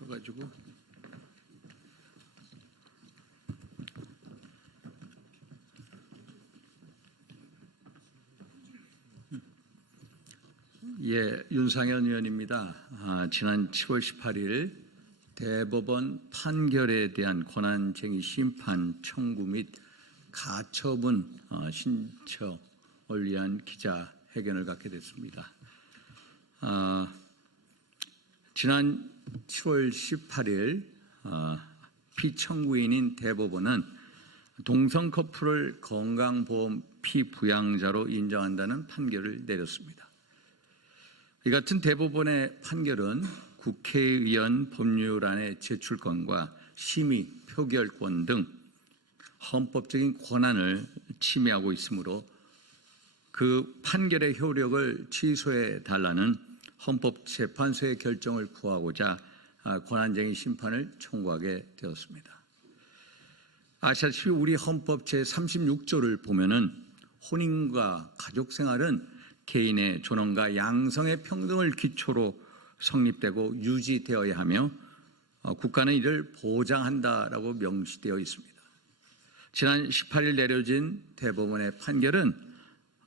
서가지고 윤상현 의원입니다. 지난 7월 18일 대법원 판결에 대한 권한쟁의 심판 청구 및 가처분 신청을 위한 기자회견을 갖게 됐습니다. 지난 7월 18일 피청구인인 대법원은 동성 커플을 건강보험 피부양자로 인정한다는 판결을 내렸습니다. 이 같은 대법원의 판결은 국회의원 법률안의 제출권과 심의 표결권 등 헌법적인 권한을 침해하고 있으므로 그 판결의 효력을 취소해 달라는 헌법재판소의 결정을 구하고자 권한쟁의 심판을 청구하게 되었습니다. 아시다시피 우리 헌법 제36조를 보면은 혼인과 가족생활은 개인의 존엄과 양성의 평등을 기초로 성립되고 유지되어야 하며 국가는 이를 보장한다라고 명시되어 있습니다. 지난 18일 내려진 대법원의 판결은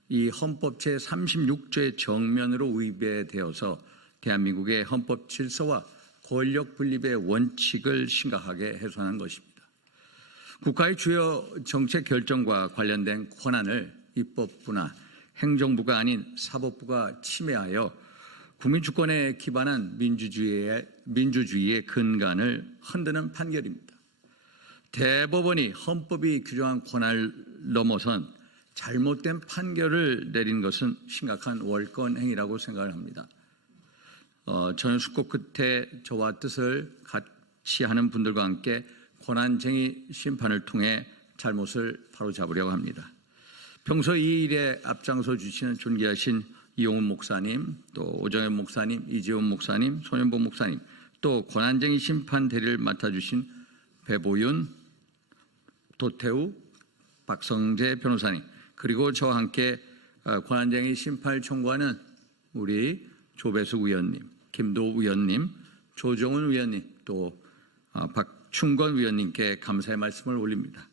이 헌법 제36조의 정면으로 위배되어서 대한민국의 헌법 질서와 권력 분립의 원칙을 심각하게 훼손한 것입니다. 국가의 주요 정책 결정과 관련된 권한을 입법부나 행정부가 아닌 사법부가 침해하여 국민주권에 기반한 민주주의의 근간을 흔드는 판결입니다. 대법원이 헌법이 규정한 권한을 넘어선 잘못된 판결을 내린 것은 심각한 월권 행위라고 생각을 합니다. 저는 숙고 끝에 저와 뜻을 같이 하는 분들과 함께 권한쟁의 심판을 통해 잘못을 바로잡으려고 합니다. 평소 이 일에 앞장서 주시는 존귀하신 이용훈 목사님, 또 오정현 목사님, 이재훈 목사님, 손현보 목사님, 또 권한쟁의 심판 대리를 맡아주신 배보윤, 도태우, 박성재 변호사님, 그리고 저와 함께 권한쟁의 심판을 청구하는 우리 조배숙 의원님, 김도우 의원님, 조정훈 의원님, 또 박충건 의원님께 감사의 말씀을 올립니다.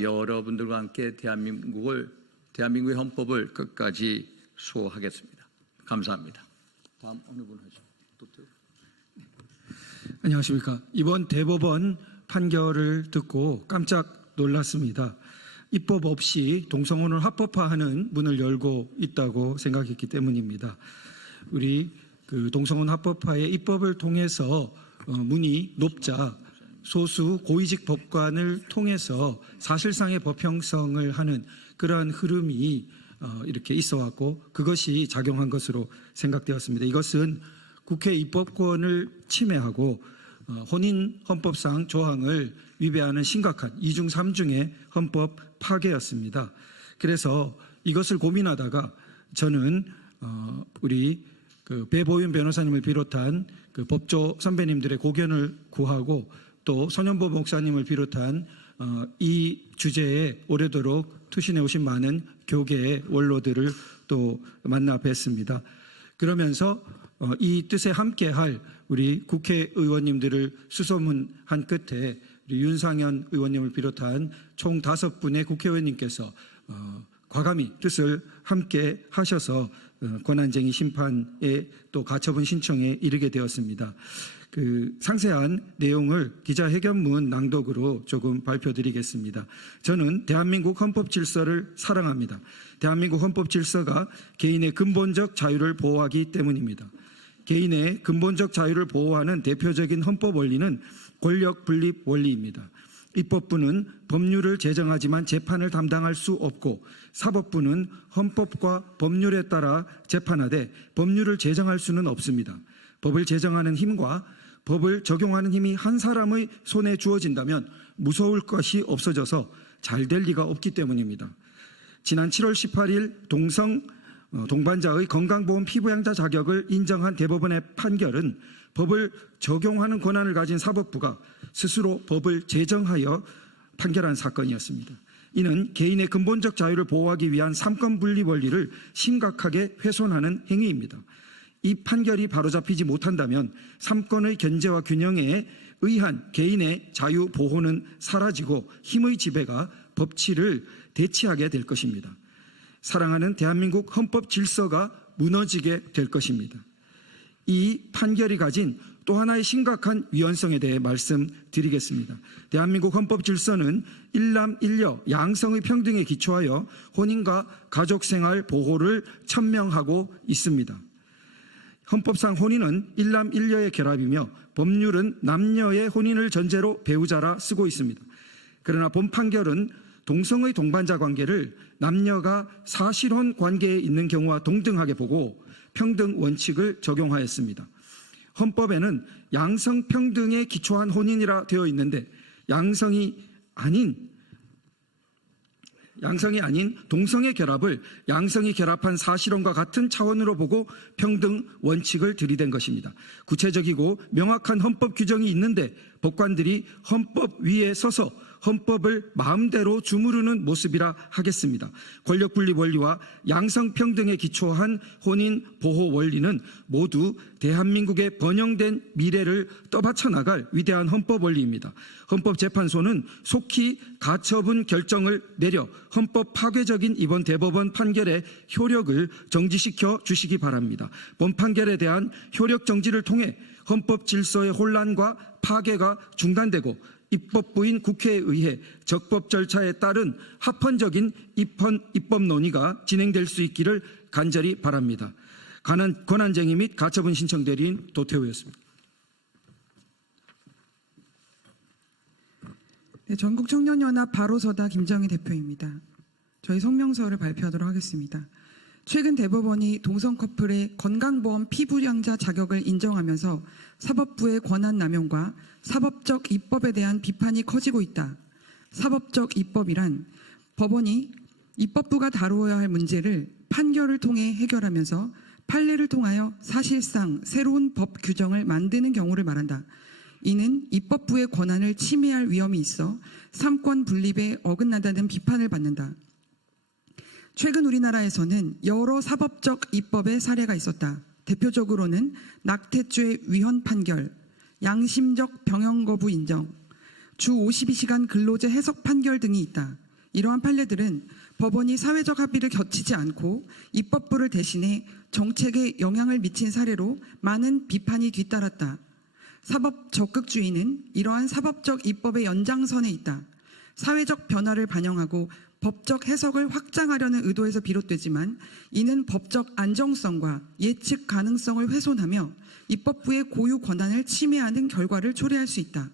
여러분들과 함께 대한민국의 헌법을 끝까지 수호하겠습니다. 감사합니다. 다음 어느 분 하시죠? 도태우. 안녕하십니까. 이번 대법원 판결을 듣고 깜짝 놀랐습니다. 입법 없이 동성혼을 합법화하는 문을 열고 있다고 생각했기 때문입니다. 우리 동성혼 합법화의 입법을 통해서 문이 높자 소수 고위직 법관을 통해서 사실상의 법형성을 하는 그러한 흐름이 이렇게 있어 왔고 그것이 작용한 것으로 생각되었습니다. 이것은 국회 입법권을 침해하고 혼인 헌법상 조항을 위배하는 심각한 2중 3중의 헌법 파괴였습니다. 그래서 이것을 고민하다가 저는 우리 배보윤 변호사님을 비롯한 법조 선배님들의 고견을 구하고 또 손현보 목사님을 비롯한 이 주제에 오래도록 투신해 오신 많은 교계의 원로들을 또 만나 뵀습니다. 그러면서 이 뜻에 함께할 우리 국회의원님들을 수소문한 끝에 우리 윤상현 의원님을 비롯한 총 5분의 국회의원님께서 과감히 뜻을 함께 하셔서 권한쟁의 심판에 또 가처분 신청에 이르게 되었습니다. 상세한 내용을 기자회견문 낭독으로 조금 발표드리겠습니다. 저는 대한민국 헌법 질서를 사랑합니다. 대한민국 헌법 질서가 개인의 근본적 자유를 보호하기 때문입니다. 개인의 근본적 자유를 보호하는 대표적인 헌법 원리는 권력 분립 원리입니다. 입법부는 법률을 제정하지만 재판을 담당할 수 없고 사법부는 헌법과 법률에 따라 재판하되 법률을 제정할 수는 없습니다. 법을 제정하는 힘과 법을 적용하는 힘이 한 사람의 손에 주어진다면 무서울 것이 없어져서 잘 될 리가 없기 때문입니다. 지난 7월 18일 동반자의 건강보험 피부양자 자격을 인정한 대법원의 판결은 법을 적용하는 권한을 가진 사법부가 스스로 법을 제정하여 판결한 사건이었습니다. 이는 개인의 근본적 자유를 보호하기 위한 삼권 분립 원리를 심각하게 훼손하는 행위입니다. 이 판결이 바로잡히지 못한다면 삼권의 견제와 균형에 의한 개인의 자유 보호는 사라지고 힘의 지배가 법치를 대치하게 될 것입니다. 사랑하는 대한민국 헌법 질서가 무너지게 될 것입니다. 이 판결이 가진 또 하나의 심각한 위헌성에 대해 말씀드리겠습니다. 대한민국 헌법 질서는 일남 일녀 양성의 평등에 기초하여 혼인과 가족생활 보호를 천명하고 있습니다. 헌법상 혼인은 일남 일녀의 결합이며 법률은 남녀의 혼인을 전제로 배우자라 쓰고 있습니다. 그러나 본 판결은 동성의 동반자 관계를 남녀가 사실혼 관계에 있는 경우와 동등하게 보고 평등 원칙을 적용하였습니다. 헌법에는 양성평등에 기초한 혼인이라 되어 있는데 양성이 아닌 동성의 결합을 양성이 결합한 사실혼과 같은 차원으로 보고 평등 원칙을 들이댄 것입니다. 구체적이고 명확한 헌법 규정이 있는데 법관들이 헌법 위에 서서 헌법을 마음대로 주무르는 모습이라 하겠습니다. 권력분립 원리와 양성평등에 기초한 혼인 보호 원리는 모두 대한민국의 번영된 미래를 떠받쳐 나갈 위대한 헌법 원리입니다. 헌법재판소는 속히 가처분 결정을 내려 헌법 파괴적인 이번 대법원 판결의 효력을 정지시켜 주시기 바랍니다. 본 판결에 대한 효력 정지를 통해 헌법 질서의 혼란과 파괴가 중단되고 입법부인 국회에 의해 적법 절차에 따른 합헌적인 입법 논의가 진행될 수 있기를 간절히 바랍니다. 권한쟁의 및 가처분 신청 대리인 도태우였습니다. 네, 전국청년연합 바로서다 김정희 대표입니다. 저희 성명서를 발표하도록 하겠습니다. 최근 대법원이 동성 커플의 건강보험 피부양자 자격을 인정하면서 사법부의 권한 남용과 사법적 입법에 대한 비판이 커지고 있다. 사법적 입법이란 법원이 입법부가 다루어야 할 문제를 판결을 통해 해결하면서 판례를 통하여 사실상 새로운 법 규정을 만드는 경우를 말한다. 이는 입법부의 권한을 침해할 위험이 있어 삼권 분립에 어긋나다는 비판을 받는다. 최근 우리나라에서는 여러 사법적 입법의 사례가 있었다. 대표적으로는 낙태죄 위헌 판결, 양심적 병역 거부 인정, 주 52시간 근로제 해석 판결 등이 있다. 이러한 판례들은 법원이 사회적 합의를 거치지 않고 입법부를 대신해 정책에 영향을 미친 사례로 많은 비판이 뒤따랐다. 사법 적극주의는 이러한 사법적 입법의 연장선에 있다. 사회적 변화를 반영하고 법적 해석을 확장하려는 의도에서 비롯되지만 이는 법적 안정성과 예측 가능성을 훼손하며 입법부의 고유 권한을 침해하는 결과를 초래할 수 있다.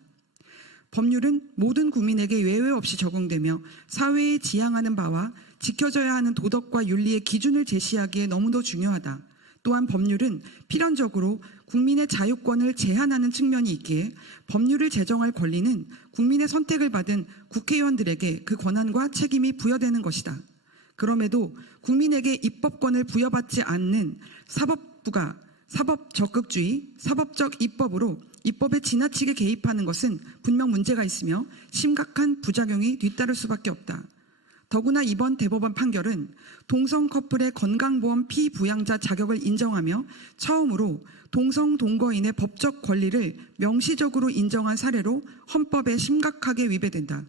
법률은 모든 국민에게 예외 없이 적용되며 사회에 지향하는 바와 지켜져야 하는 도덕과 윤리의 기준을 제시하기에 너무도 중요하다. 또한 법률은 필연적으로 국민의 자유권을 제한하는 측면이 있기에 법률을 제정할 권리는 국민의 선택을 받은 국회의원들에게 그 권한과 책임이 부여되는 것이다. 그럼에도 국민에게 입법권을 부여받지 않는 사법부가 사법 적극주의, 사법적 입법으로 입법에 지나치게 개입하는 것은 분명 문제가 있으며 심각한 부작용이 뒤따를 수밖에 없다. 더구나 이번 대법원 판결은 동성 커플의 건강보험 피부양자 자격을 인정하며 처음으로 동성 동거인의 법적 권리를 명시적으로 인정한 사례로 헌법에 심각하게 위배된다.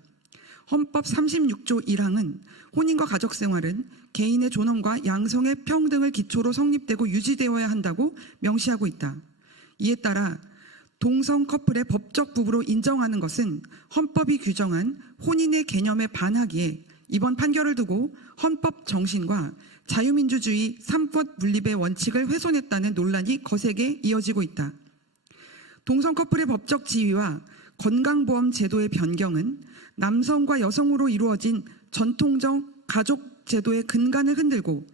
헌법 36조 1항은 혼인과 가족생활은 개인의 존엄과 양성의 평등을 기초로 성립되고 유지되어야 한다고 명시하고 있다. 이에 따라 동성 커플의 법적 부부로 인정하는 것은 헌법이 규정한 혼인의 개념에 반하기에 이번 판결을 두고 헌법 정신과 자유민주주의 삼권 분립의 원칙을 훼손했다는 논란이 거세게 이어지고 있다. 동성 커플의 법적 지위와 건강보험 제도의 변경은 남성과 여성으로 이루어진 전통적 가족 제도의 근간을 흔들고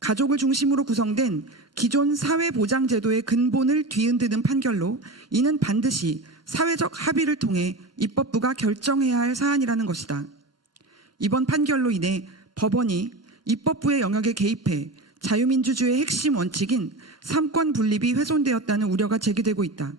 가족을 중심으로 구성된 기존 사회보장제도의 근본을 뒤흔드는 판결로 이는 반드시 사회적 합의를 통해 입법부가 결정해야 할 사안이라는 것이다. 이번 판결로 인해 법원이 입법부의 영역에 개입해 자유민주주의의 핵심 원칙인 삼권 분립이 훼손되었다는 우려가 제기되고 있다.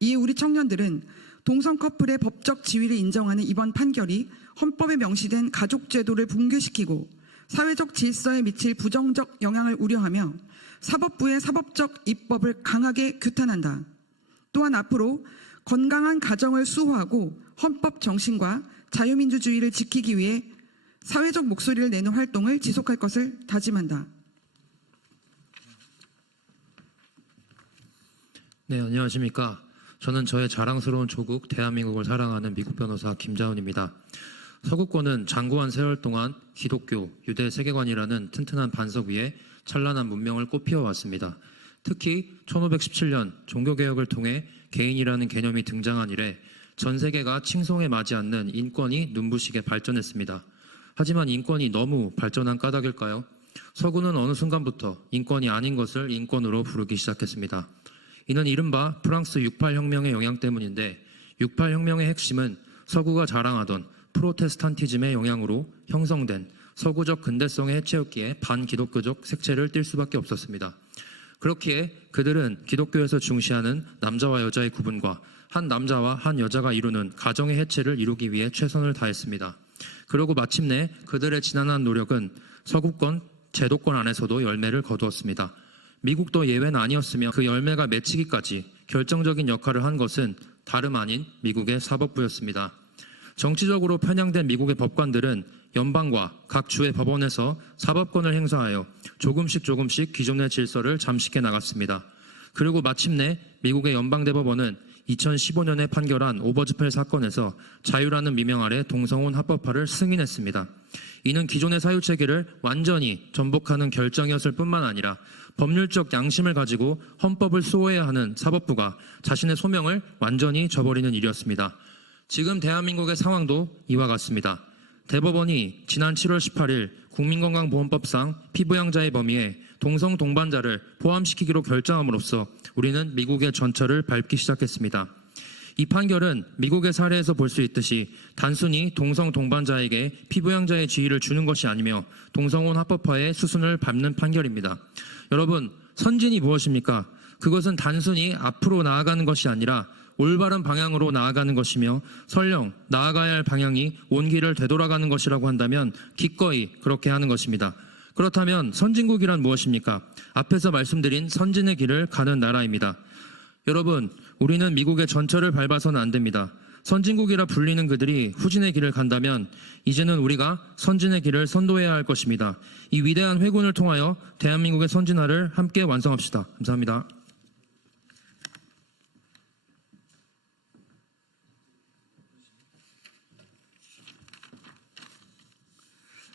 이에 우리 청년들은 동성 커플의 법적 지위를 인정하는 이번 판결이 헌법에 명시된 가족제도를 붕괴시키고 사회적 질서에 미칠 부정적 영향을 우려하며 사법부의 사법적 입법을 강하게 규탄한다. 또한 앞으로 건강한 가정을 수호하고 헌법 정신과 자유민주주의를 지키기 위해 사회적 목소리를 내는 활동을 지속할 것을 다짐한다. 네, 안녕하십니까. 저는 저의 자랑스러운 조국 대한민국을 사랑하는 미국 변호사 김자훈입니다. 서구권은 장구한 세월 동안 기독교, 유대 세계관이라는 튼튼한 반석 위에 찬란한 문명을 꽃피워왔습니다. 특히 1517년 종교개혁을 통해 개인이라는 개념이 등장한 이래 전 세계가 칭송에 맞지 않는 인권이 눈부시게 발전했습니다. 하지만 인권이 너무 발전한 까닭일까요? 서구는 어느 순간부터 인권이 아닌 것을 인권으로 부르기 시작했습니다. 이는 이른바 프랑스 68혁명의 영향 때문인데 68혁명의 핵심은 서구가 자랑하던 프로테스탄티즘의 영향으로 형성된 서구적 근대성의 해체였기에 반기독교적 색채를 띨 수밖에 없었습니다. 그렇기에 그들은 기독교에서 중시하는 남자와 여자의 구분과 한 남자와 한 여자가 이루는 가정의 해체를 이루기 위해 최선을 다했습니다. 그러고 마침내 그들의 지난한 노력은 서구권, 제도권 안에서도 열매를 거두었습니다. 미국도 예외는 아니었으며 그 열매가 맺히기까지 결정적인 역할을 한 것은 다름 아닌 미국의 사법부였습니다. 정치적으로 편향된 미국의 법관들은 연방과 각 주의 법원에서 사법권을 행사하여 조금씩 기존의 질서를 잠식해 나갔습니다. 그리고 마침내 미국의 연방대법원은 2015년에 판결한 오버즈펠 사건에서 자유라는 미명 아래 동성혼 합법화를 승인했습니다. 이는 기존의 사유체계를 완전히 전복하는 결정이었을 뿐만 아니라 법률적 양심을 가지고 헌법을 수호해야 하는 사법부가 자신의 소명을 완전히 저버리는 일이었습니다. 지금 대한민국의 상황도 이와 같습니다. 대법원이 지난 7월 18일 국민건강보험법상 피부양자의 범위에 동성 동반자를 포함시키기로 결정함으로써 우리는 미국의 전철을 밟기 시작했습니다. 이 판결은 미국의 사례에서 볼 수 있듯이 단순히 동성 동반자에게 피부양자의 지위를 주는 것이 아니며 동성혼 합법화의 수순을 밟는 판결입니다. 여러분, 선진이 무엇입니까? 그것은 단순히 앞으로 나아가는 것이 아니라 올바른 방향으로 나아가는 것이며 설령 나아가야 할 방향이 온 길을 되돌아가는 것이라고 한다면 기꺼이 그렇게 하는 것입니다. 그렇다면 선진국이란 무엇입니까? 앞에서 말씀드린 선진의 길을 가는 나라입니다. 여러분, 우리는 미국의 전철을 밟아서는 안 됩니다. 선진국이라 불리는 그들이 후진의 길을 간다면 이제는 우리가 선진의 길을 선도해야 할 것입니다. 이 위대한 회군을 통하여 대한민국의 선진화를 함께 완성합시다. 감사합니다.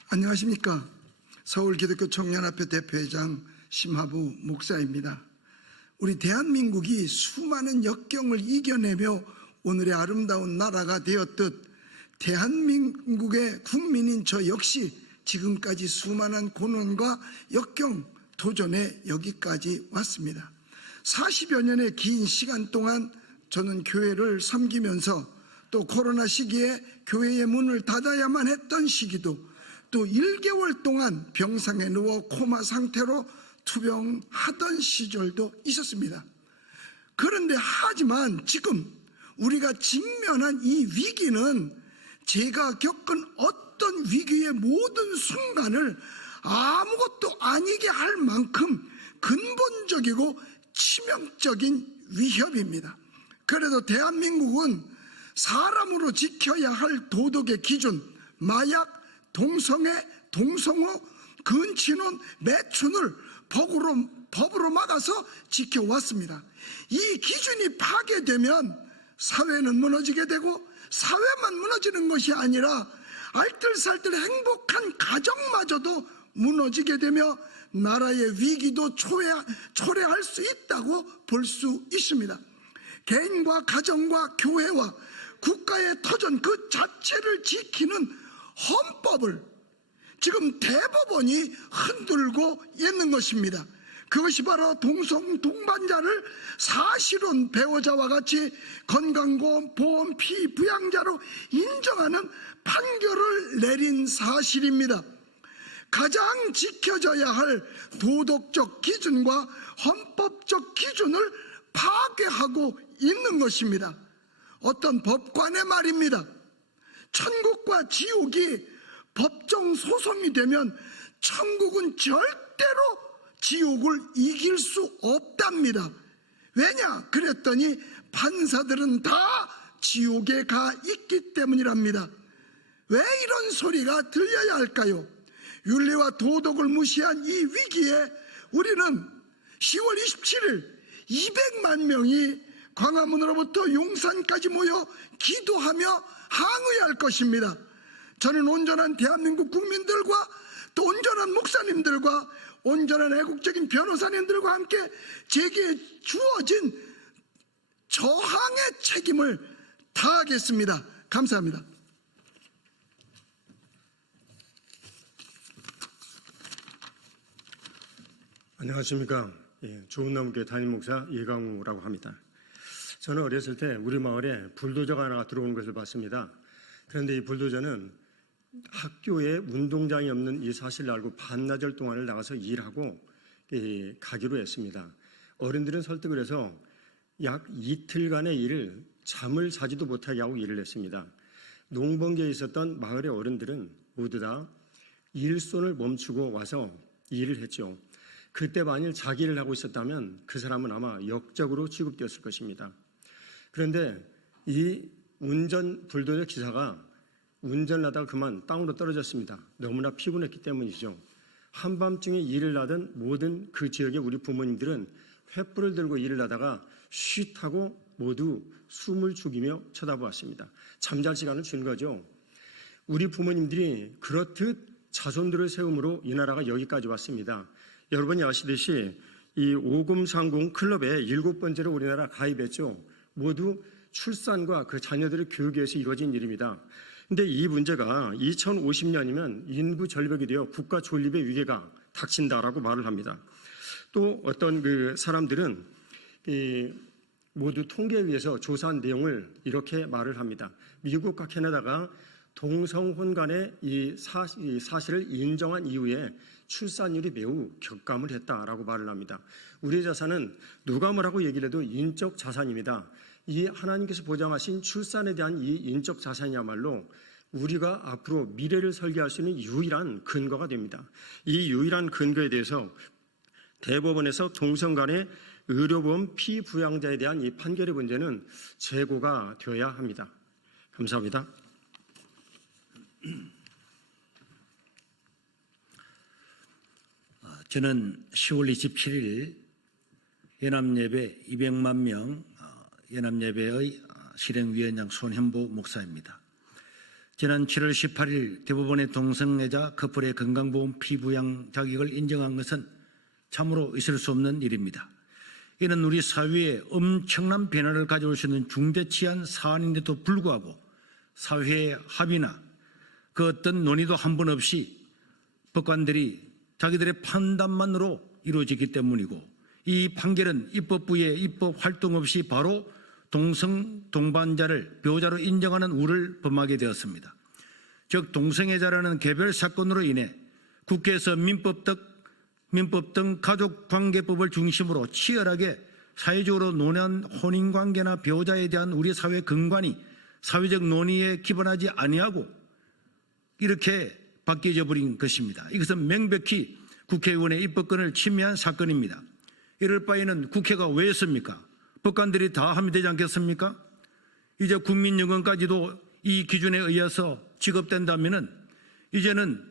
안녕하십니까. 서울기독교청년합회 대표회장 심하부 목사입니다. 우리 대한민국이 수많은 역경을 이겨내며 오늘의 아름다운 나라가 되었듯 대한민국의 국민인 저 역시 지금까지 수많은 고난과 역경 도전에 여기까지 왔습니다. 40여 년의 긴 시간 동안 저는 교회를 섬기면서 또 코로나 시기에 교회의 문을 닫아야만 했던 시기도 또 1개월 동안 병상에 누워 코마 상태로 투병하던 시절도 있었습니다. 그런데 하지만 지금 우리가 직면한 이 위기는 제가 겪은 어떤 위기의 모든 순간을 아무것도 아니게 할 만큼 근본적이고 치명적인 위협입니다. 그래도 대한민국은 사람으로 지켜야 할 도덕의 기준, 마약, 동성애, 동성호, 근친혼, 매춘을 법으로 막아서 지켜왔습니다. 이 기준이 파괴되면 사회는 무너지게 되고 사회만 무너지는 것이 아니라 알뜰살뜰 행복한 가정마저도 무너지게 되며 나라의 위기도 초래할 수 있다고 볼 수 있습니다. 개인과 가정과 교회와 국가의 터전 그 자체를 지키는 헌법을 지금 대법원이 흔들고 있는 것입니다. 그것이 바로 동성 동반자를 사실혼 배우자와 같이 건강보험 피부양자로 인정하는 판결을 내린 사실입니다. 가장 지켜져야 할 도덕적 기준과 헌법적 기준을 파괴하고 있는 것입니다. 어떤 법관의 말입니다. 천국과 지옥이 법정 소송이 되면 천국은 절대로 지옥을 이길 수 없답니다. 왜냐? 그랬더니 판사들은 다 지옥에 가 있기 때문이랍니다. 왜 이런 소리가 들려야 할까요? 윤리와 도덕을 무시한 이 위기에 우리는 10월 27일 200만 명이 광화문으로부터 용산까지 모여 기도하며 항의할 것입니다. 저는 온전한 대한민국 국민들과 또 온전한 목사님들과 온전한 애국적인 변호사님들과 함께 제게 주어진 저항의 책임을 다하겠습니다. 감사합니다. 안녕하십니까. 좋은나무교회 담임목사 이강우라고 합니다. 저는 어렸을 때 우리 마을에 불도저가 하나 들어오는 것을 봤습니다. 그런데 이 불도저는 학교에 운동장이 없는 이 사실을 알고 반나절 동안을 나가서 일하고 가기로 했습니다. 어른들은 설득을 해서 약 이틀간의 일을 잠을 자지도 못하게 하고 일을 했습니다. 농번기에 있었던 마을의 어른들은 모두 다 일손을 멈추고 와서 일을 했죠. 그때 만일 자기 일을 하고 있었다면 그 사람은 아마 역적으로 취급되었을 것입니다. 그런데 이 운전 불도저 기사가 운전을 하다가 그만 땅으로 떨어졌습니다. 너무나 피곤했기 때문이죠. 한밤중에 일을 하던 모든 그 지역의 우리 부모님들은 횃불을 들고 일을 하다가 쉿 하고 모두 숨을 죽이며 쳐다보았습니다. 잠잘 시간을 준 거죠. 우리 부모님들이 그렇듯 자손들을 세움으로 이 나라가 여기까지 왔습니다. 여러분이 아시듯이 이 오금상공 클럽에 7번째로 우리나라 가입했죠. 모두 출산과 그 자녀들의 교육에 의해서 이루어진 일입니다. 그런데 이 문제가 2050년이면 인구 절벽이 되어 국가 존립의 위기가 닥친다라고 말을 합니다. 또 어떤 그 사람들은 모두 통계에 의해서 조사한 내용을 이렇게 말을 합니다. 미국과 캐나다가 동성혼간의 이 사실을 인정한 이후에 출산율이 매우 격감을 했다라고 말을 합니다. 우리의 자산은 누가 뭐라고 얘기를 해도 인적 자산입니다. 이 하나님께서 보장하신 출산에 대한 이 인적 자산이야말로 우리가 앞으로 미래를 설계할 수 있는 유일한 근거가 됩니다. 이 유일한 근거에 대해서 대법원에서 동성 간의 의료보험 피부양자에 대한 이 판결의 문제는 재고가 되어야 합니다. 감사합니다. 저는 10월 27일 연합예배 200만 명 연합예배의 실행위원장 손현보 목사입니다. 지난 7월 18일 대법원의 동성애자 커플의 건강보험 피부양 자격을 인정한 것은 참으로 있을 수 없는 일입니다. 이는 우리 사회에 엄청난 변화를 가져올 수 있는 중대치한 사안인데도 불구하고 사회의 합의나 그 어떤 논의도 한 번 없이 법관들이 자기들의 판단만으로 이루어지기 때문이고, 이 판결은 입법부의 입법 활동 없이 바로 동반자를 배우자로 인정하는 우를 범하게 되었습니다. 즉 동성애자라는 개별 사건으로 인해 국회에서 민법 등 가족관계법을 중심으로 치열하게 사회적으로 논의한 혼인관계나 배우자에 대한 우리 사회 근간이 사회적 논의에 기반하지 아니하고 이렇게 바뀌어져 버린 것입니다. 이것은 명백히 국회의원의 입법권을 침해한 사건입니다. 이럴 바에는 국회가 왜 했습니까? 법관들이 다 하면 되지 않겠습니까? 이제 국민연금까지도 이 기준에 의해서 지급된다면 이제는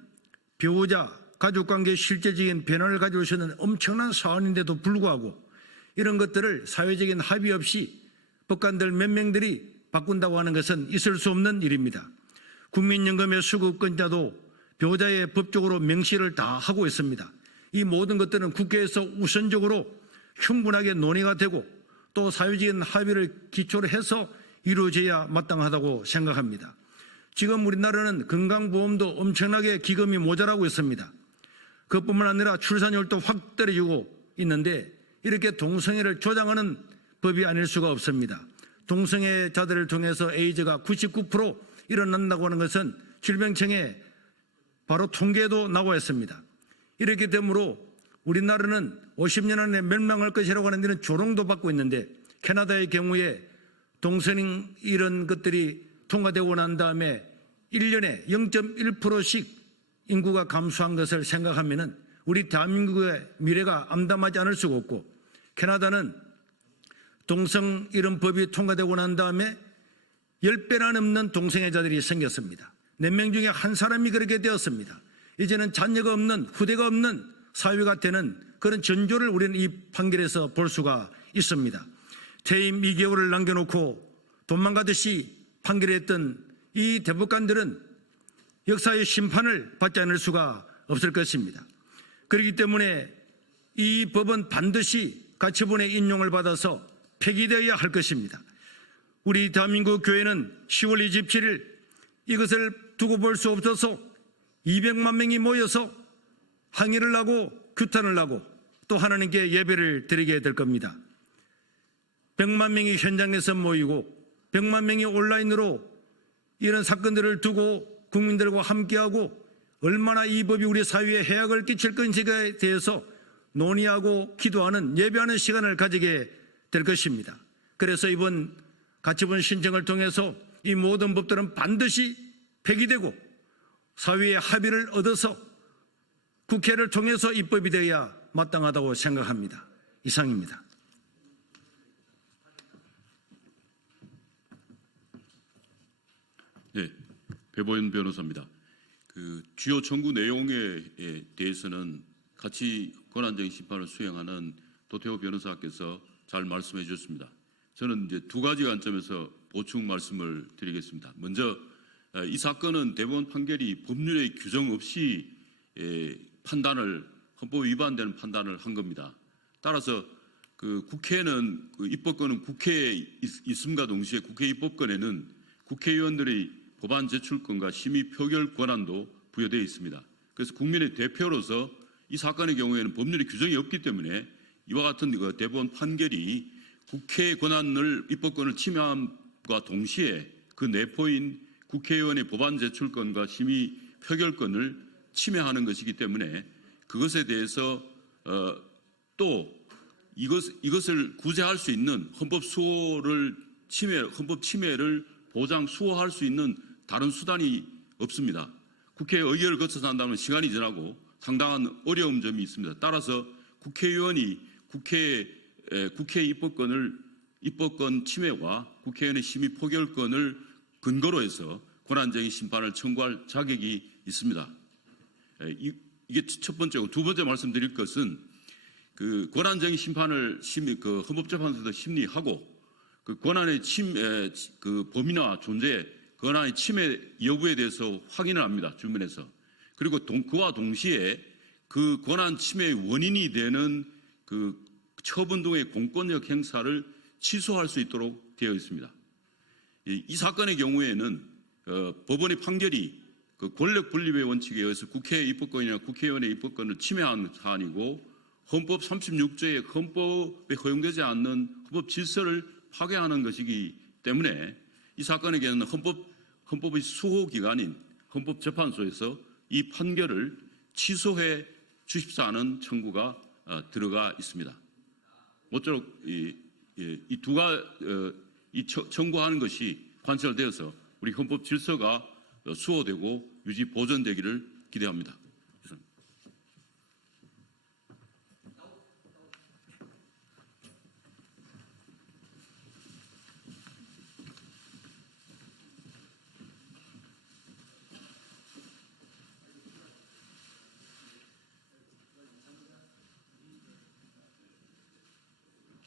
배우자, 가족관계의 실제적인 변화를 가져올 수 있는 엄청난 사안인데도 불구하고 이런 것들을 사회적인 합의 없이 법관들 몇 명들이 바꾼다고 하는 것은 있을 수 없는 일입니다. 국민연금의 수급권자도 배우자의 법적으로 명시를 다 하고 있습니다. 이 모든 것들은 국회에서 우선적으로 충분하게 논의가 되고 또 사회적인 합의를 기초로 해서 이루어져야 마땅하다고 생각합니다. 지금 우리나라는 건강보험도 엄청나게 기금이 모자라고 있습니다. 그것뿐만 아니라 출산율도 확 떨어지고 있는데 이렇게 동성애를 조장하는 법이 아닐 수가 없습니다. 동성애자들을 통해서 에이즈가 99% 일어난다고 하는 것은 질병청에 바로 통계도 나와 있습니다. 이렇게 되므로 우리나라는 50년 안에 멸망할 것이라고 하는 데는 조롱도 받고 있는데 캐나다의 경우에 동성 이런 것들이 통과되고 난 다음에 1년에 0.1%씩 인구가 감소한 것을 생각하면은 우리 대한민국의 미래가 암담하지 않을 수가 없고, 캐나다는 동성 이런 법이 통과되고 난 다음에 10배나 넘는 동성애자들이 생겼습니다. 4명 중에 한 사람이 그렇게 되었습니다. 이제는 자녀가 없는, 후대가 없는 사회가 되는 그런 전조를 우리는 이 판결에서 볼 수가 있습니다. 퇴임 2개월을 남겨놓고 도망가듯이 판결했던 이 대법관들은 역사의 심판을 받지 않을 수가 없을 것입니다. 그렇기 때문에 이 법은 반드시 가처분의 인용을 받아서 폐기되어야 할 것입니다. 우리 대한민국 교회는 10월 27일 이것을 두고 볼 수 없어서 200만 명이 모여서 항의를 하고 규탄을 하고 또 하나님께 예배를 드리게 될 겁니다. 100만 명이 현장에서 모이고 100만 명이 온라인으로 이런 사건들을 두고 국민들과 함께하고 얼마나 이 법이 우리 사회에 해악을 끼칠 건지에 대해서 논의하고 기도하는, 예배하는 시간을 가지게 될 것입니다. 그래서 이번 가처분 신청을 통해서 이 모든 법들은 반드시 폐기되고 사회의 합의를 얻어서 국회를 통해서 입법이 되어야 마땅하다고 생각합니다. 이상입니다. 네, 배보현 변호사입니다. 주요 청구 내용에 대해서는 같이 권한쟁의 심판을 수행하는 도태호 변호사께서 잘 말씀해 주셨습니다. 저는 이제 두 가지 관점에서 보충 말씀을 드리겠습니다. 먼저 이 사건은 대법원 판결이 법률의 규정 없이 헌법 위반되는 판단을 한 겁니다. 따라서 국회는 입법권은 국회에 있음과 동시에 국회 입법권에는 국회의원들의 법안 제출권과 심의 표결 권한도 부여되어 있습니다. 그래서 국민의 대표로서 이 사건의 경우에는 법률의 규정이 없기 때문에 이와 같은 대법원 판결이 국회의 권한을, 입법권을 침해함과 동시에 그 내포인 국회의원의 법안 제출권과 심의 표결권을 침해하는 것이기 때문에 그것에 대해서 또 이것을 구제할 수 있는 헌법 침해를 수호할 수 있는 다른 수단이 없습니다. 국회 의결을 거쳐서 한다면 시간이 지나고 상당한 어려운 점이 있습니다. 따라서 국회의원이 국회 입법권 침해와 국회의원의 심의 포결권을 근거로 해서 권한쟁의 심판을 청구할 자격이 있습니다. 이게 첫 번째고, 두 번째 말씀드릴 것은 권한쟁의 심판을 헌법재판소에서 심리하고 권한의 범위나 존재, 권한의 침해 여부에 대해서 확인을 합니다. 주문에서. 그리고 그와 동시에 그 권한 침해의 원인이 되는 처분 등의 공권력 행사를 취소할 수 있도록 되어 있습니다. 이 사건의 경우에는 법원의 판결이 권력 분립의 원칙에 의해서 국회의 입법권이나 국회의원의 입법권을 침해한 사안이고, 헌법 36조의 헌법에 허용되지 않는 헌법 질서를 파괴하는 것이기 때문에 이 사건의 경우는 헌법의 수호기관인 헌법재판소에서 이 판결을 취소해 주십사는 청구가 들어가 있습니다. 모쪼록 청구하는 것이 관철되어서 우리 헌법 질서가 수호되고 유지 보존되기를 기대합니다.